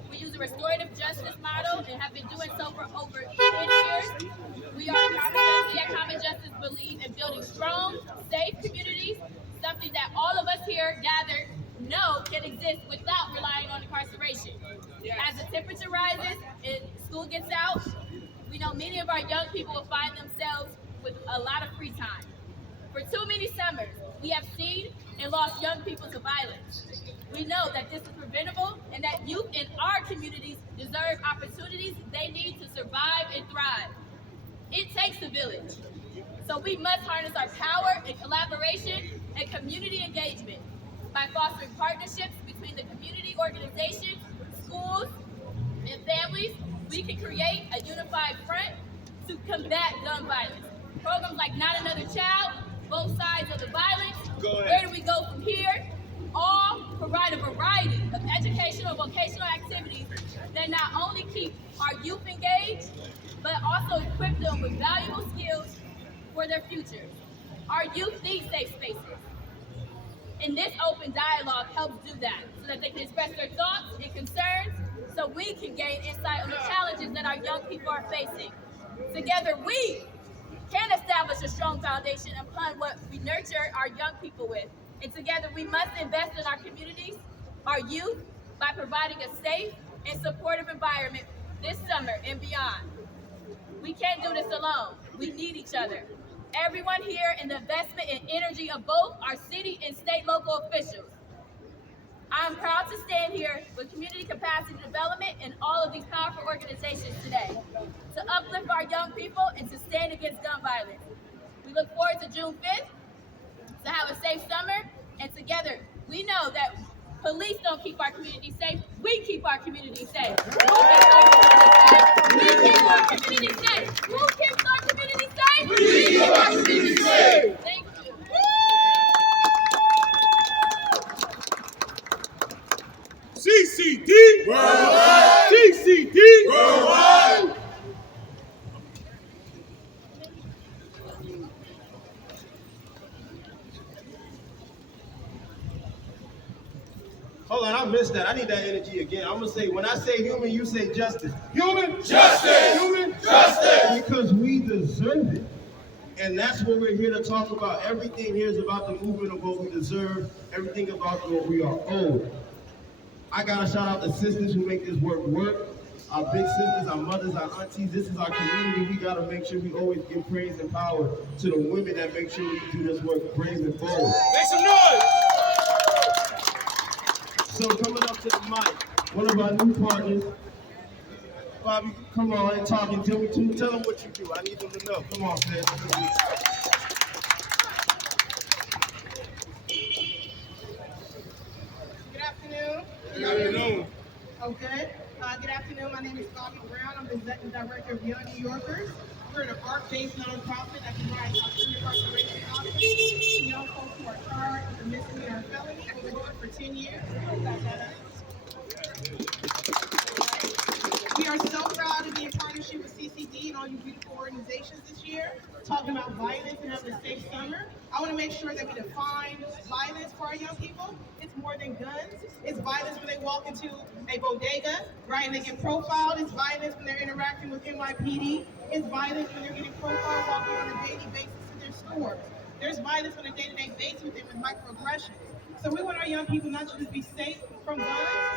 We use a restorative justice model and have been doing so for over 10 years. We at Common Justice believe in building strong, safe communities, something that all of us here gathered know can exist without relying on incarceration. As the temperature rises and school gets out, we know many of our young people will find themselves with a lot of free time. For too many summers, we have seen and lost young people to violence. We know that this is preventable and that youth in our communities deserve opportunities they need to survive and thrive. It takes a village. So we must harness our power and collaboration and community engagement by fostering partnerships between the community organizations, schools, and families. We can create a unified front to combat gun violence. Programs like Not Another Child, Both Sides of the Violence, Where Do We Go From Here, all provide a variety of educational, vocational activities that not only keep our youth engaged, but also equip them with valuable skills for their future. Our youth need safe spaces. And this open dialogue helps do that, so that they can express their thoughts and concerns, so we can gain insight on the challenges that our young people are facing. Together, we can establish a strong foundation upon what we nurture our young people with. And together, we must invest in our communities, our youth, by providing a safe and supportive environment this summer and beyond. We can't do this alone. We need each other. Everyone here in the investment and energy of both our city and state local officials. I'm proud to stand here with community capacity development and all of these powerful organizations today to uplift our young people and to stand against gun violence. We look forward to June 5th to have a safe summer, and together we know that police don't keep our community safe, we keep our community safe. We keep our community safe. Who keeps our community safe? We keep our community safe. Thank you. CCD worldwide. CCD worldwide. Hold on, I missed that. I need that energy again. I'm gonna say, when I say human, you say justice. Human justice. Human justice. Because we deserve it. And that's what we're here to talk about. Everything here is about the movement of what we deserve, everything about what we are owed. I gotta shout out the sisters who make this work work. Our big sisters, our mothers, our aunties, this is our community. We gotta make sure we always give praise and power to the women that make sure we do this work brave and bold. Make some noise. So coming up to the mic, one of our new partners, Bobby, come on and talk and tell them what you do. I need them to know. Come on, sis. Good afternoon. Good afternoon. Okay. Good afternoon. My name is Bobby Brown. I'm the Executive Director of Young New Yorkers. We're an art-based nonprofit that provides alternative incarceration options to young folks who are charged with a misdemeanor or felony. We've been doing it for 10 years. We are so proud to be in partnership with CCD and all you beautiful organizations this year. talking about violence and having a safe summer. I want to make sure that we define violence for our young people. It's more than guns. It's violence when they walk into a bodega, right, and they get profiled. It's violence when they're interacting with NYPD. It's violence when they're getting profiled walking on a daily basis to their stores. There's violence on a day-to-day basis with them with microaggressions. So we want our young people not to just be safe from guns,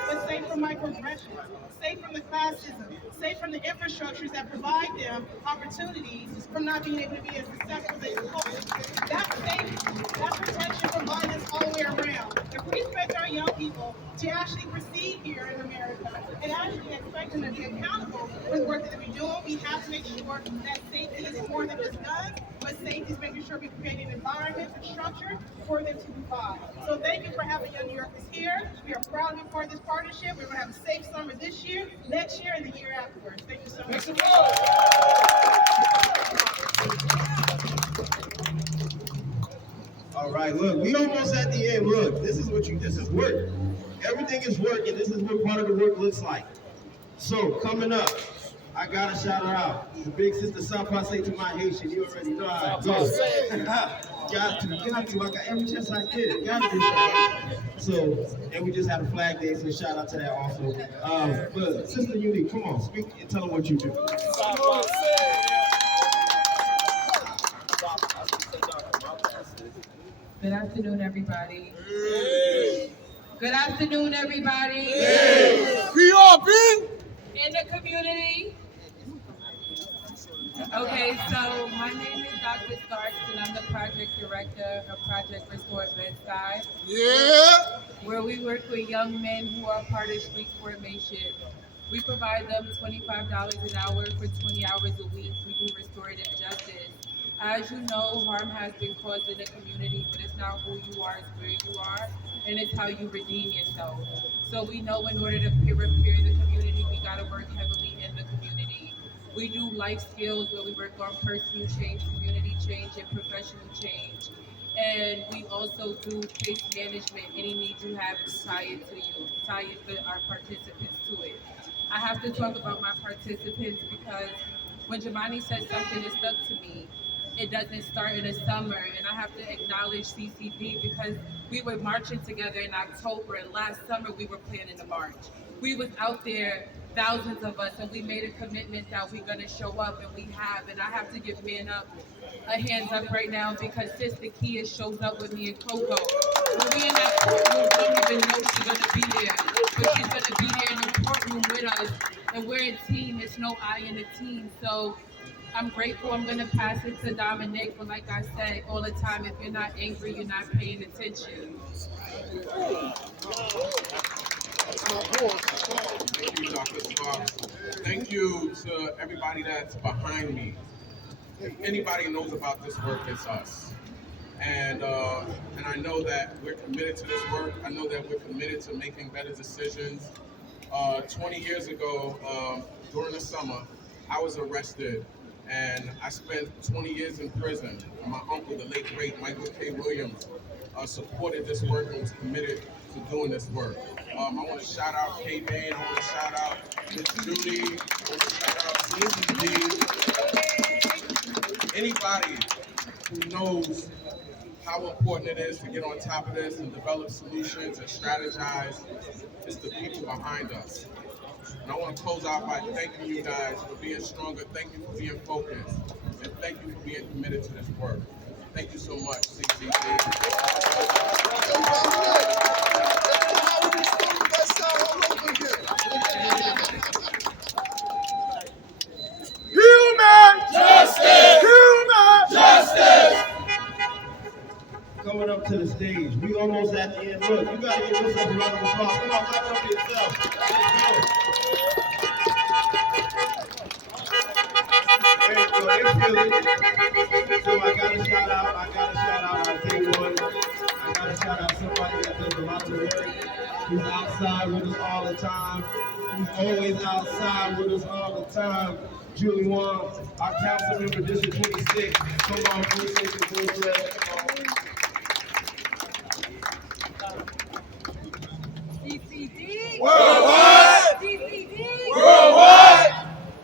but safe from microaggressions, safe from the classism, safe from the infrastructures that provide them opportunities from not being able to be as successful as they supposed to. That's safety, that's protection from violence all the way around. If we expect our young people to actually proceed here in America and actually expect them to be accountable for the work that they're doing, we have to make sure that safety is more than just guns, but safety is making sure we create an environment and structure for them to thrive. So thank you for having Young New Yorkers here. We are proud to be part of this partnership. We're going to have a safe summer this year, next year, and the year afterwards. Thank you so much. All right, look, we almost at the end. Look, this is work. Everything is work, and this is what part of the work looks like. So, coming up, I gotta shout her out. The big sister South Passe to my Haitian. You already know how it goes. got to. I got every chance I get. Got to do that. So, and we just had a flag day, so shout out to that also. But Sister Unique, come on, speak and tell them what you do. Good afternoon, everybody. Good afternoon, everybody. In the community. Okay, so my name is Dr. Starks, and I'm the project director of Project Restore Bedside. Yeah. Where we work with young men who are part of street formation. We provide them $25 an hour for 20 hours a week. We do restorative justice. As you know, harm has been caused in the community, but it's not who you are, it's where you are, and it's how you redeem yourself. So we know in order to repair the community, we gotta work heavily in the community. We do life skills where we work on personal change, community change, and professional change. And we also do case management. Any need you have, we tie it for our participants to it. I have to talk about my participants because when Jamani said something that stuck to me, it doesn't start in the summer, and I have to acknowledge CCD because we were marching together in October, and last summer we were planning a march. We was out there, thousands of us, and we made a commitment that we're gonna show up, and we have, and I have to give Man Up a hands up right now because Sister Kia shows up with me and Coco. When we in that courtroom, we don't even know she's gonna be there, but she's gonna be there in the courtroom with us, and we're a team, there's no I in the team, so I'm grateful. I'm going to pass it to Dominic, but like I say all the time, if you're not angry, you're not paying attention. Thank you, Dr. Sparks. Thank you to everybody that's behind me. If anybody knows about this work, it's us. And I know that we're committed to this work. I know that we're committed to making better decisions. 20 years ago, during the summer, I was arrested. And I spent 20 years in prison. My uncle, the late great Michael K. Williams, supported this work and was committed to doing this work. I want to shout out K. Bain. I want to shout out Miss Judy. I want to shout out CCD. Anybody who knows how important it is to get on top of this and develop solutions and strategize, it's the people behind us. And I want to close out by thanking you guys for being stronger. Thank you for being focused. And thank you for being committed to this work. Thank you so much, CCC. Human justice! Human justice! Coming up to the stage, we almost at the end. Look, you gotta give yourself a round of applause. Come on, clap up for yourself. There you go, they feel it. So I gotta shout out, I'll take one. I gotta shout out somebody that does a lot of work, who's outside with us all the time, who's always outside with us all the time. Julie Wong, our council member, District 26. Come on, full station, full thread. CCD. Worldwide. CCD. Worldwide.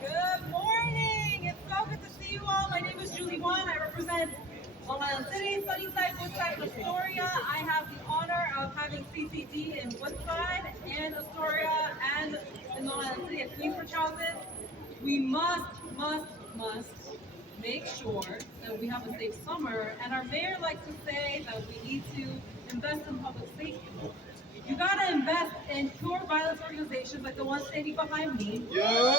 Good morning. It's so good to see you all. My name is Julie Wan. I Queensbridge houses, we must make sure that we have a safe summer. And our mayor likes to say that we need to invest in public safety. You gotta invest in pure violence organizations like the one standing behind me. Yeah.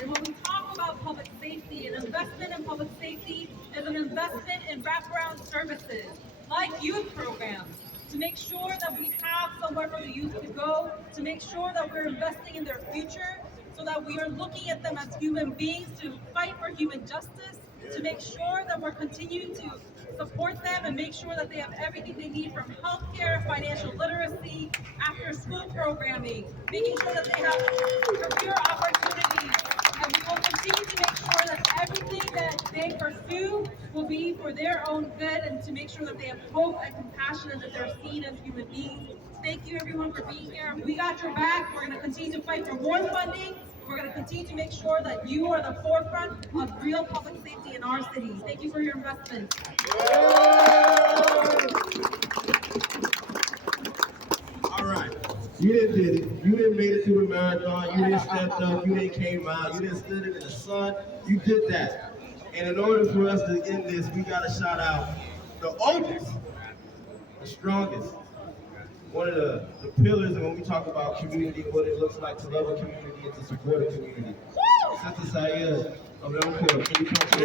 And when we talk about public safety, an investment in public safety is an investment in wraparound services like youth programs, to make sure that we have somewhere for the youth to go, to make sure that we're investing in their future, so that we are looking at them as human beings to fight for human justice, to make sure that we're continuing to support them and make sure that they have everything they need from healthcare, financial literacy, after school programming, making sure that they have career opportunities. And we will continue to make sure that everything that they pursue will be for their own good and to make sure that they have hope and compassion and that they're seen as human beings. Thank you everyone for being here. We got your back. We're going to continue to fight for more funding. We're going to continue to make sure that you are the forefront of real public safety in our cities. Thank you for your investment. All right. You didn't did it. You didn't make it through the marathon. You didn't step up. You didn't came out. You didn't stood in the sun. You did that. And in order for us to end this, we got to shout out the oldest, the strongest, one of the pillars when we talk about community, what it looks like to love a community and to support a community. Sister Sayed of the Court, can you come to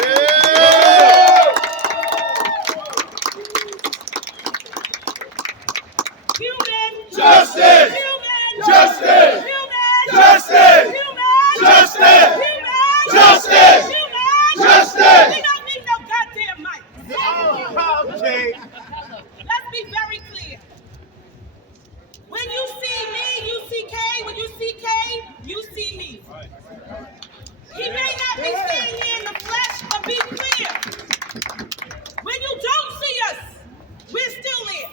Human justice! Human justice! Human justice! Human justice! Human justice! Human justice! We don't need no goddamn mic. Okay. Let's be very clear. When you see me, you see Kay. When you see Kay, you see me. He may not be staying here in the flesh, but be clear. When you don't see us, we're still there.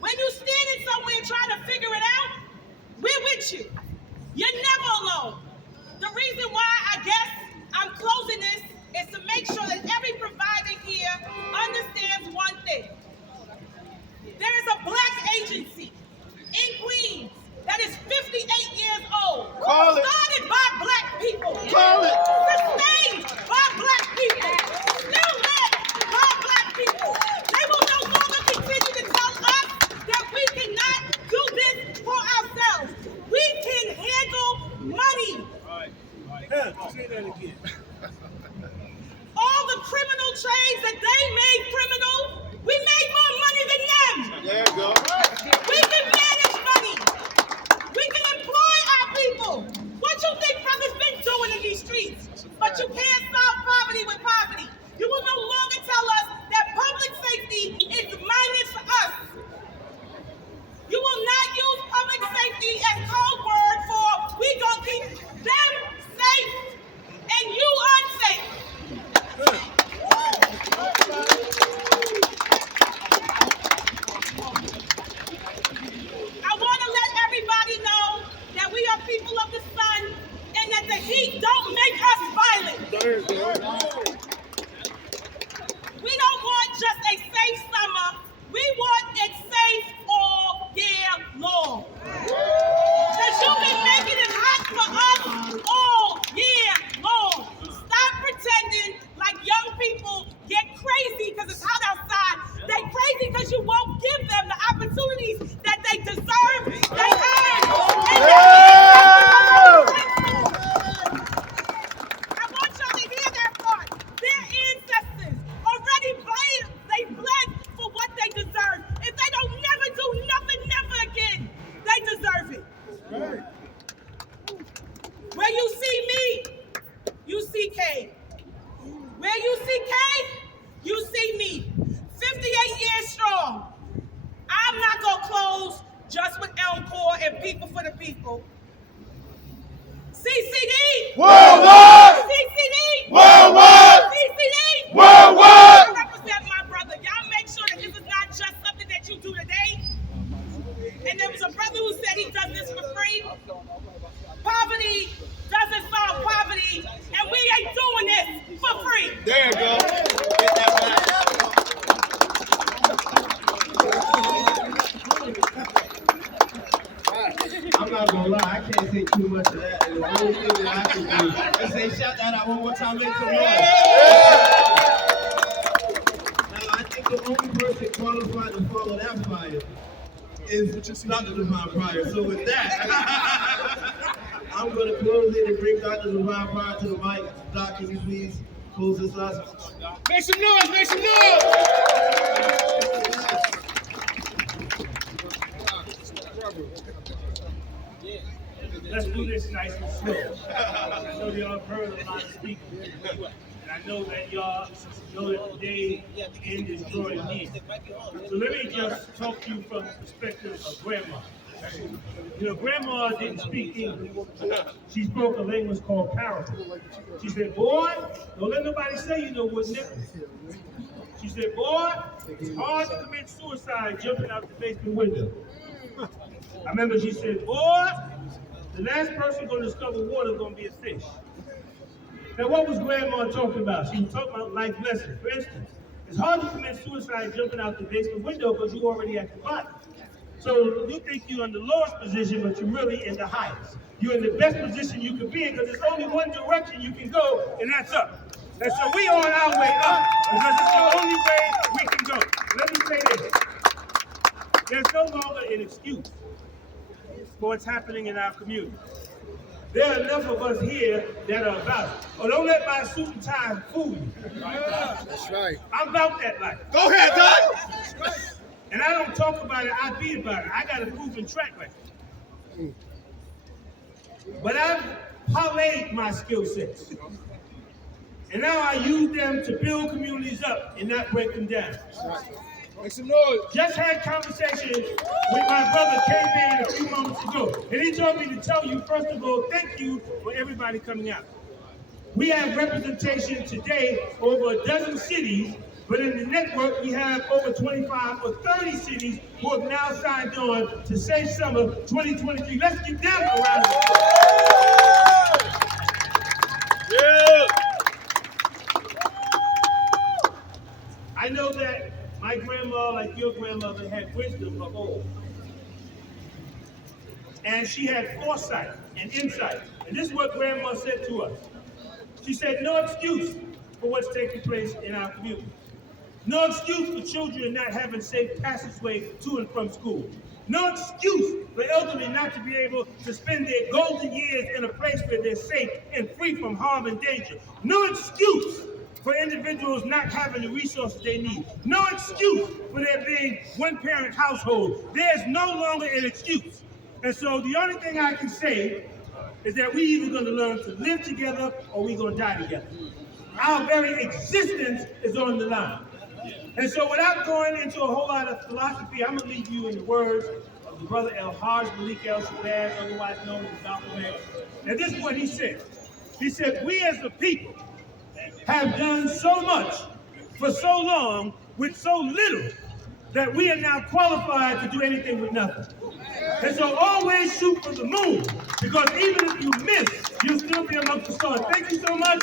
When you're standing somewhere trying to figure it out, we're with you. You're never alone. The reason why I guess I'm closing this is to make sure that every provider here understands one thing. There is a black agency in Queens that is 58 years old. Call it. Started by black people. Call it. Sustained by black people. Still led by black people. They will no longer continue to tell us that we cannot do this for ourselves. We can handle money. Say that again. All the criminal trades that they made criminal, we made more money than them. There you go. We can manage money. We can employ our people. What you think brothers been doing in these streets? But you can't solve poverty with poverty. You will no longer tell us that public safety is minus us. You will not use public safety as code word for we gonna keep them safe and you unsafe. I want to let everybody know that we are people of the sun and that the heat don't make us violent. We don't want just a safe summer. We want it safe all year long. Because you've been making it hot for us all year long. Stop pretending like young people get crazy because it's hot outside. They crazy because you won't give them the opportunities that they deserve, they earn, and I want y'all to hear that part. Their ancestors already bled for what they deserve. If they don't never do nothing, never again, they deserve it. Where you see me, you see Kay. Where you see Kay, you see me. 58 years strong. I'm not going to close just with Elmcore and people for the people. CCD! Worldwide! CCD! Worldwide! CCD! Worldwide! I represent my brother. Y'all make sure that this is not just something that you do today. And there was a brother who said he does this for free. Poverty doesn't solve poverty, and we ain't doing this for free. There you go. Get that back. can't say too much of that. And the only thing that I can do is say, shout that out one more time, make some noise. Now, I think the only person qualified to follow that fire is Dr. Divine Pryor. So with that, I'm going to close it and bring Dr. Divine Pryor to the mic. Doc, can you please close this up? Make some noise, make some noise! Let's do this nice and slow. I know y'all have heard a lot of speaking. And I know that y'all know that the day end is drawing near. So let me just talk to you from the perspective of grandma. You know, grandma didn't speak English. She spoke a language called parable. She said, boy, don't let nobody say you know what nipples. She said, boy, it's hard to commit suicide jumping out the basement window. I remember she said, boy, the last person going to discover water is going to be a fish. Now, what was grandma talking about? She was talking about life lessons. For instance, it's hard to commit suicide jumping out the basement window because you're already at the bottom. So you think you're in the lowest position, but you're really in the highest. You're in the best position you can be in because there's only one direction you can go, and that's up. And so we are on our way up because it's the only way we can go. Let me say this. There's no longer an excuse for what's happening in our community. There are enough of us here that are about it. Oh, don't let my suit and tie fool you. That's right. I'm about that life. Go ahead, Doc! And I don't talk about it, I be about it. I got a proven track record. But I've parlayed my skill sets. And now I use them to build communities up and not break them down. Make some noise. Just had conversation with my brother K-Man a few moments ago. And he told me to tell you, first of all, thank you for everybody coming out. We have representation today over a dozen cities, but in the network we have over 25 or 30 cities who have now signed on to Safe Summer 2023. Let's get down a round of applause. I know that my grandma, like your grandmother, had wisdom of old. And she had foresight and insight. And this is what grandma said to us. She said, no excuse for what's taking place in our community. No excuse for children not having safe passageway to and from school. No excuse for elderly not to be able to spend their golden years in a place where they're safe and free from harm and danger. No excuse for individuals not having the resources they need. No excuse for there being one-parent household. There's no longer an excuse. And so the only thing I can say is that we either going to learn to live together or we're going to die together. Our very existence is on the line. And so without going into a whole lot of philosophy, I'm going to leave you in the words of the brother El-Hajj Malik El-Shabazz, otherwise known as Dr. Man. And this is what he said. He said, we as the people have done so much for so long with so little that we are now qualified to do anything with nothing. And so always shoot for the moon, because even if you miss, you'll still be amongst the stars. Thank you so much.